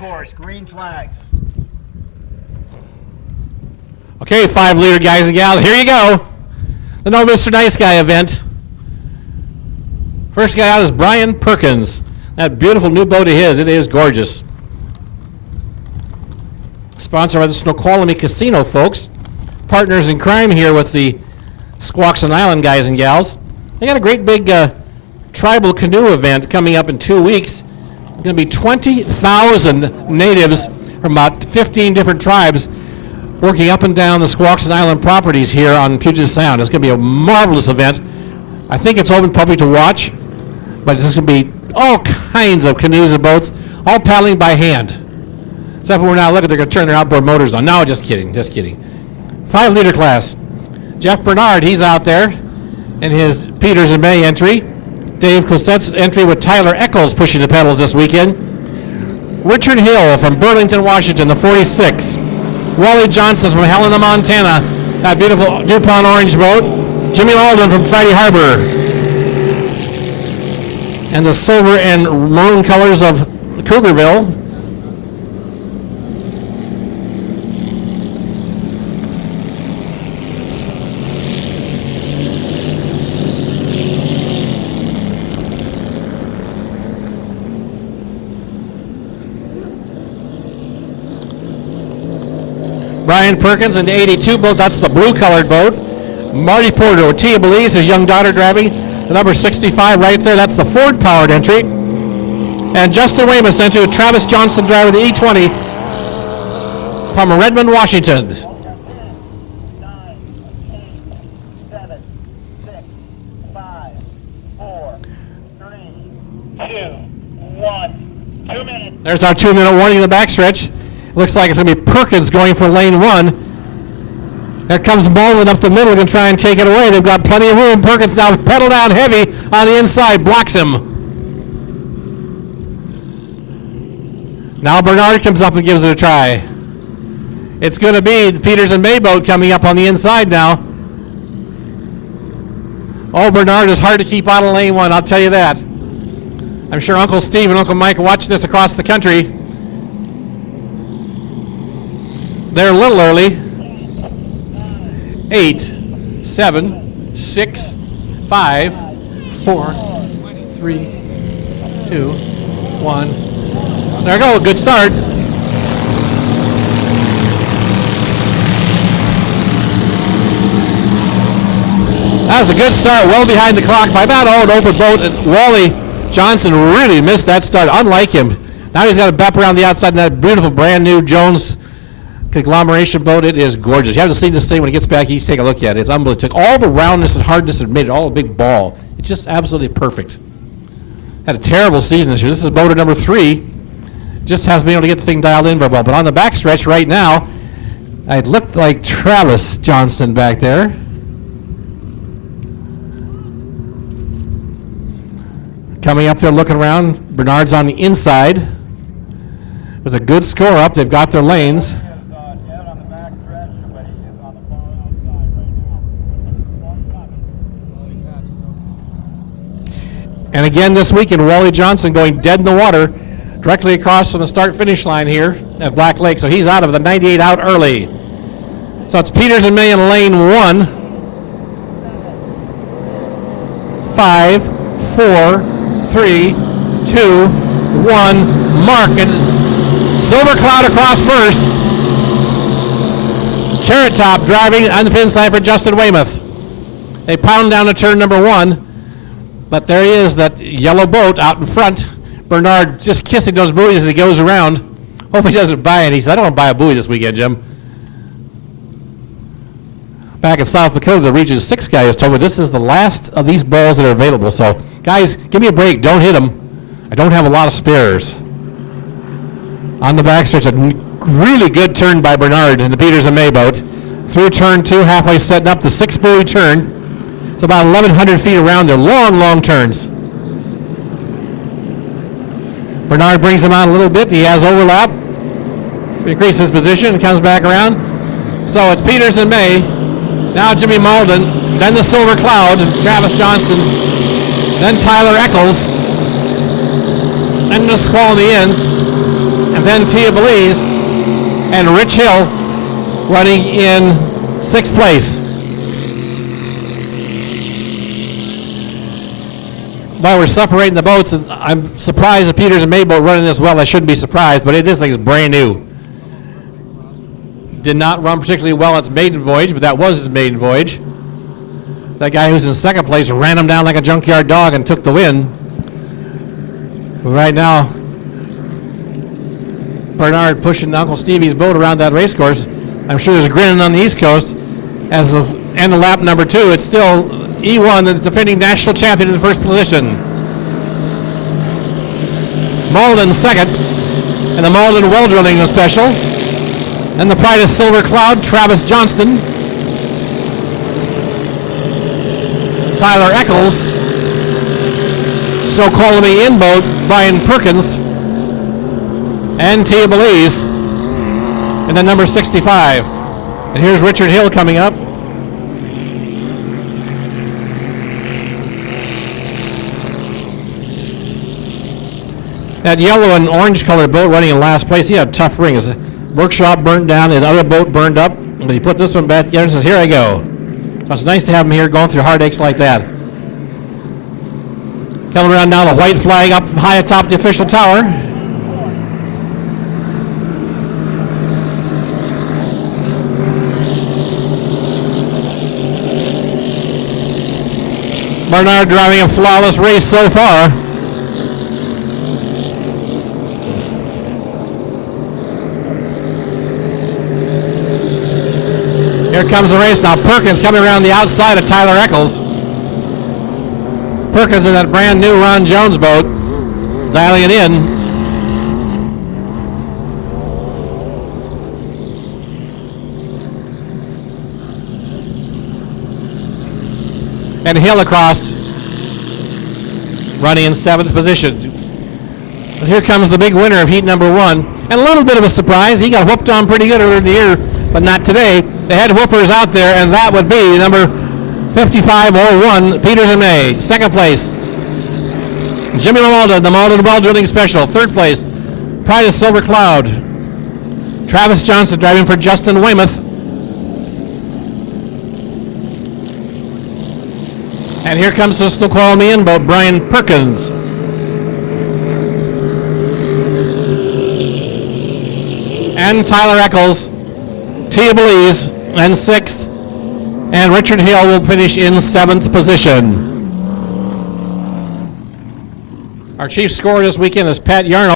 Course, green flags. Okay, 5-liter guys and gals, here you go. The No Mr. Nice Guy event. First guy out is Brian Perkins. That beautiful new boat of his, it is gorgeous. Sponsored by the Snoqualmie Casino, folks. Partners in crime here with the Squaxin Island guys and gals. They got a great big tribal canoe event coming up in 2 weeks. Going to be 20,000 natives from about 15 different tribes working up and down the Squaxin Island properties here on Puget Sound. It's going to be a marvelous event. I think it's open public to watch, but it's just going to be all kinds of canoes and boats, all paddling by hand. Except when we're not looking, they're going to turn their outboard motors on. No, just kidding, just kidding. 5-liter class. Jeff Bernard, he's out there in his Peters and May entry. Dave Clissette's entry with Tyler Eccles pushing the pedals this weekend. Richard Hill from Burlington, Washington, the 46. Wally Johnson from Helena, Montana, that beautiful DuPont orange boat. Jimmy Alden from Friday Harbor. And the silver and maroon colors of Cougarville. Brian Perkins in the 82 boat, that's the blue-colored boat. Marty Porter, Tia Belize, his young daughter driving the number 65 right there. That's the Ford-powered entry. And Justin Weymouth entry with Travis Johnson driving the E20 from Redmond, Washington. 9, 8, 7, 6, 5, 4, 3, 2, 1. 2 minutes. There's our 2-minute warning in the backstretch. Looks like it's going to be Perkins going for lane 1. There comes Mullen up the middle and try and take it away. They've got plenty of room. Perkins now pedal down heavy on the inside, blocks him. Now Bernard comes up and gives it a try. It's going to be the Peters and May boat coming up on the inside now. Oh, Bernard is hard to keep out of lane 1, I'll tell you that. I'm sure Uncle Steve and Uncle Mike are watching this across the country. They're a little early. 8, 7, 6, 5, 4, 3, 2, 1. There we go, good start. That was a good start, well behind the clock by about an open boat, and Wally Johnson really missed that start, unlike him. Now he's got a bep around the outside in that beautiful brand new Jones conglomeration boat. It is gorgeous. You haven't seen this thing. When it gets back east, take a look at it. It's unbelievable. All the roundness and hardness it made it all a big ball. It's just absolutely perfect. Had a terrible season this year. This is boater number 3. Just hasn't been able to get the thing dialed in very well. But on the backstretch right now, it looked like Travis Johnson back there. Coming up there looking around. Bernard's on the inside. It was a good score up. They've got their lanes. And again this weekend, Wally Johnson going dead in the water directly across from the start-finish line here at Black Lake. So he's out of the 98 out early. So it's Peters and May in lane 1. 5, 4, 3, 2, 1. Mark. And Silver Cloud across first. Carrot Top driving on the fin side for Justin Weymouth. They pound down to turn number 1. But there he is, that yellow boat out in front. Bernard just kissing those buoys as he goes around. Hope he doesn't buy it. He said, I don't want to buy a buoy this weekend, Jim. Back in South Dakota, the Region 6 guy has told me this is the last of these balls that are available. So, guys, give me a break. Don't hit them. I don't have a lot of spares. On the backstretch, a really good turn by Bernard in the Peters and May boat. Through turn 2, halfway setting up the 6-buoy turn. It's about 1,100 feet around there. Long, long turns. Bernard brings him out a little bit. He has overlap. Increases his position and comes back around. So it's Peters and May. Now Jimmy Malden. Then the Silver Cloud. Travis Johnson. Then Tyler Eccles. Then the Squall in the ends. and then Tia Belize and Rich Hill running in 6th place. While we're separating the boats, and I'm surprised the Peters and May boat running this well. I shouldn't be surprised, but this thing is brand new. Did not run particularly well its maiden voyage, but that was his maiden voyage. That guy who's in 2nd place ran him down like a junkyard dog and took the win. But right now, Bernard pushing Uncle Stevie's boat around that race course. I'm sure there's grinning on the East Coast. As of end of lap number 2, it's still E1, the defending national champion, in the 1st position. Malden 2nd, and the Malden Well Drilling Special. And the Pride of Silver Cloud, Travis Johnston. Tyler Eccles. So Call Me Inboard, Brian Perkins. And Tia Belize. And then number 65. And here's Richard Hill coming up. That yellow and orange colored boat running in last place, he had a tough ring. His workshop burned down, his other boat burned up, but he put this one back together and says, here I go. So it's nice to have him here going through heartaches like that. Coming around now, the white flag up high atop the official tower. Bernard driving a flawless race so far. Here comes the race now. Perkins coming around the outside of Tyler Eccles. Perkins in that brand new Ron Jones boat, dialing it in. And Hill across, running in 7th position. But here comes the big winner of heat number 1. And a little bit of a surprise. He got whooped on pretty good earlier in the year, but not today. They had whoopers out there, and that would be number 5501, Peters and May. 2nd place, Jimmy Malden, the Malden Well Drilling Special. 3rd place, Pride of Silver Cloud. Travis Johnson driving for Justin Weymouth. And here comes the Still Call Me In boat, Brian Perkins. And Tyler Eccles, Tia Belize, and 6th. And Richard Hill will finish in 7th position. Our chief scorer this weekend is Pat Yarnow.